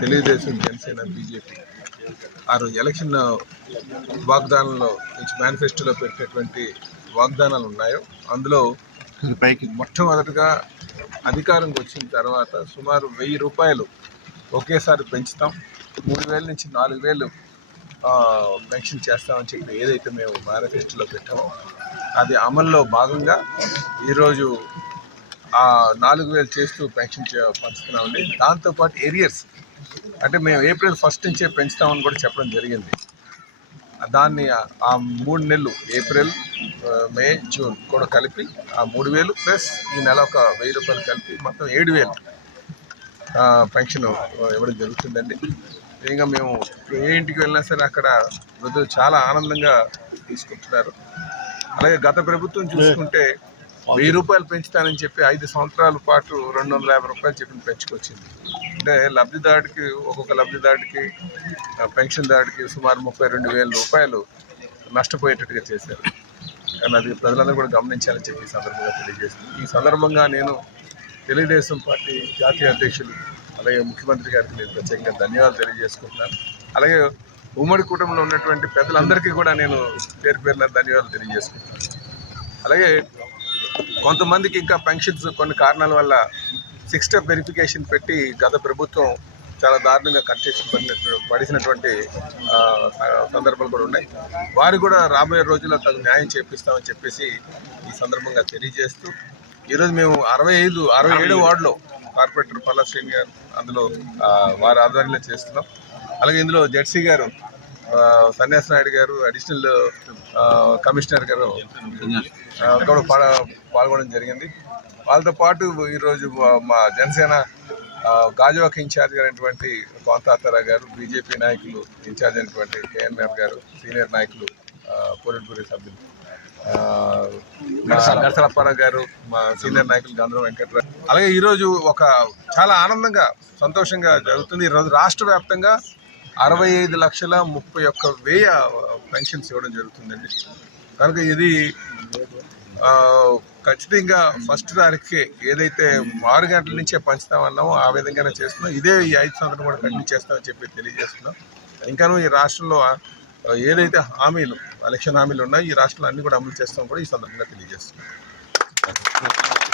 Telugu Desam Janasena BJP ఆ election వాగ్దానంలో మేనిఫెస్టోలో పెట్టినటువంటి వాగ్దానాలు ఉన్నాయో అందులో పైకి మొట్టమొదటిగా అధికారంకి వచ్చిన తర్వాత సుమారు వెయ్యి రూపాయలు ఒకేసారి పెంచుతాం మూడు వేల నుంచి నాలుగు వేలు మెన్షన్ చేస్తామని చెప్పి ఏదైతే మేము మేనిఫెస్టోలో పెట్టామో అది అమల్లో భాగంగా ఈరోజు నాలుగు వేలు చేస్తూ పెన్షన్ పంచుతున్నామండి దాంతోపాటు ఎరియర్స్ అంటే మేము ఏప్రిల్ ఫస్ట్ నుంచే పెంచుతామని కూడా చెప్పడం జరిగింది దాన్ని ఆ మూడు నెలలు ఏప్రిల్ మే జూన్ కూడా కలిపి ఆ మూడు వేలు ప్లస్ ఈ నెల ఒక వెయ్యి రూపాయలు కలిపి మొత్తం ఏడు వేలు పెన్షన్ ఇవ్వడం జరుగుతుందండి ఇంకా మేము ఏ ఇంటికి వెళ్ళినా సరే అక్కడ వృద్ధులు చాలా ఆనందంగా తీసుకుంటున్నారు అలాగే గత ప్రభుత్వం చూసుకుంటే వెయ్యి రూపాయలు పెంచుతానని చెప్పి ఐదు సంవత్సరాల పాటు రెండు వందల యాభై రూపాయలు చెప్పిన పెంచుకొచ్చింది అంటే లబ్ధిదారుడికి ఒక్కొక్క లబ్ధిదారుడికి దారుడికి సుమారు ముప్పై రెండు వేల రూపాయలు నష్టపోయేటట్టుగా చేశారు కానీ అది ప్రజలందరూ కూడా గమనించాలని చెప్పి ఈ సందర్భంగా తెలియజేసింది ఈ సందర్భంగా నేను తెలుగుదేశం పార్టీ జాతీయ అధ్యక్షులు అలాగే ముఖ్యమంత్రి గారికి నేను ప్రత్యేకంగా ధన్యవాదాలు తెలియజేసుకుంటున్నాను అలాగే ఉమ్మడి కుటుంబంలో ఉన్నటువంటి పెద్దలందరికీ కూడా నేను పేరు పేరున ధన్యవాదాలు తెలియజేసుకుంటున్నాను అలాగే కొంతమందికి ఇంకా పెన్షన్స్ కొన్ని కారణాల వల్ల సిక్స్ స్టెప్ వెరిఫికేషన్ పెట్టి గత ప్రభుత్వం చాలా దారుణంగా కట్ చేసి పడిసినటువంటి సందర్భాలు కూడా ఉన్నాయి వారు కూడా రాబోయే రోజుల్లో తగు న్యాయం చేపిస్తామని చెప్పేసి ఈ సందర్భంగా తెలియజేస్తూ ఈరోజు మేము అరవై ఐదు అరవై ఏడు వార్డులో కార్పొరేటర్ పల్లాశ్రీని గారు అందులో వారి ఆధ్వర్యంలో చేస్తున్నాం అలాగే ఇందులో జెడ్సీ గారు సన్యాస నాయుడు గారు అడిషనల్ కమిషనర్ గారు కూడా పాల్గొనడం జరిగింది వాళ్ళతో పాటు ఈరోజు మా జనసేన గాజువాక్ ఇన్ఛార్జ్ అయినటువంటి కోంతాతారా గారు బీజేపీ నాయకులు ఇన్ఛార్జ్ అయినటువంటి కేఎన్ఆర్ గారు సీనియర్ నాయకులు పోరెడ్పూరి సభ్యులు నరసలప్పారావు గారు మా సీనియర్ నాయకులు గంధర్వ వెంకట్రావు అలాగే ఈరోజు ఒక చాలా ఆనందంగా సంతోషంగా జరుగుతుంది ఈరోజు రాష్ట్ర వ్యాప్తంగా అరవై ఐదు లక్షల ముప్పై ఒక్క వేయ పెన్షన్స్ ఇవ్వడం జరుగుతుందండి కనుక ఇది ఖచ్చితంగా ఫస్ట్ తారీఖుకే ఏదైతే ఆరు గంటల నుంచే పంచుతామన్నామో ఆ విధంగానే చేస్తున్నాం ఇదే ఈ ఐదు సంవత్సరం కూడా కంటిన్యూ చేస్తామని చెప్పి తెలియజేస్తున్నాం ఇంకాను ఈ రాష్ట్రంలో ఏదైతే హామీలు ఎలక్షన్ హామీలు ఉన్నాయో ఈ రాష్ట్రాలు అన్ని కూడా అమలు చేస్తాం కూడా ఈ సందర్భంగా తెలియజేస్తున్నాం